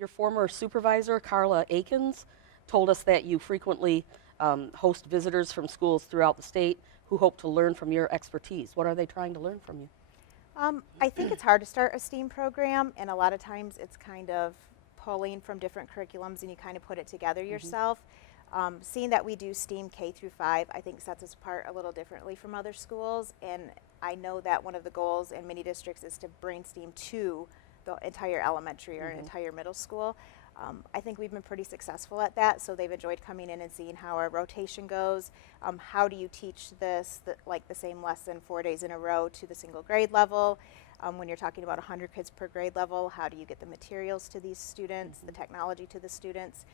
Your former supervisor, Carla Akins, told us that you frequently host visitors from schools throughout the state who hope to learn from your expertise. What are they trying to learn from you? I think it's hard to start a STEAM program, and a lot of times it's kind of pulling from different curriculums and you kind of put it together yourself. Seeing that we do STEAM K through 5, I think sets us apart a little differently from other schools, and I know that one of the goals in many districts is to bring STEAM to the entire elementary or entire middle school. I think we've been pretty successful at that, so they've enjoyed coming in and seeing how our rotation goes. How do you teach this, like the same lesson 4 days in a row to the single grade level? When you're talking about 100 kids per grade level, how do you get the materials to these students, the technology to the students?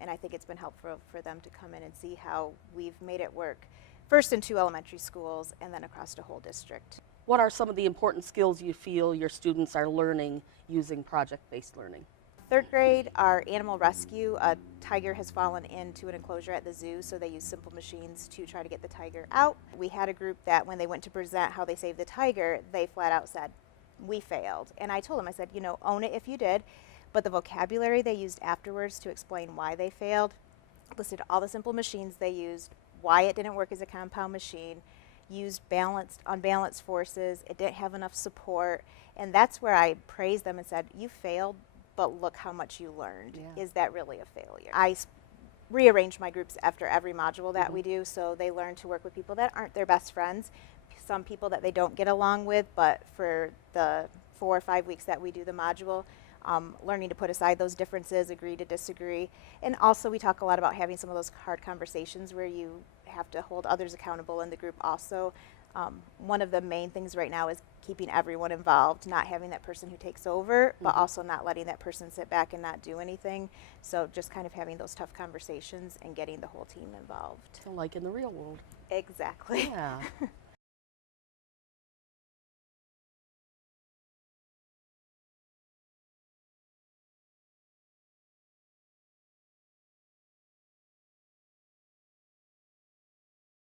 And I think it's been helpful for them to come in and see how we've made it work, first in 2 elementary schools and then across the whole district. What are some of the important skills you feel your students are learning using project-based learning? 3rd grade, our animal rescue, a tiger has fallen into an enclosure at the zoo, so they use simple machines to try to get the tiger out. We had a group that when they went to present how they saved the tiger, they flat out said, "We failed." And I told them, I said, you know, own it if you did, but the vocabulary they used afterwards to explain why they failed, listed all the simple machines they used, why it didn't work as a compound machine, used unbalanced forces, it didn't have enough support, and that's where I praised them and said, you failed, but look how much you learned. Yeah. Is that really a failure? I rearrange my groups after every module that we do, so they learn to work with people that aren't their best friends, some people that they don't get along with, but for the 4 or 5 weeks that we do the module, learning to put aside those differences, agree to disagree. And also we talk a lot about having some of those hard conversations where you have to hold others accountable in the group also. One of the main things right now is keeping everyone involved, not having that person who takes over, but also not letting that person sit back and not do anything. So just kind of having those tough conversations and getting the whole team involved. So like in the real world. Exactly. Yeah.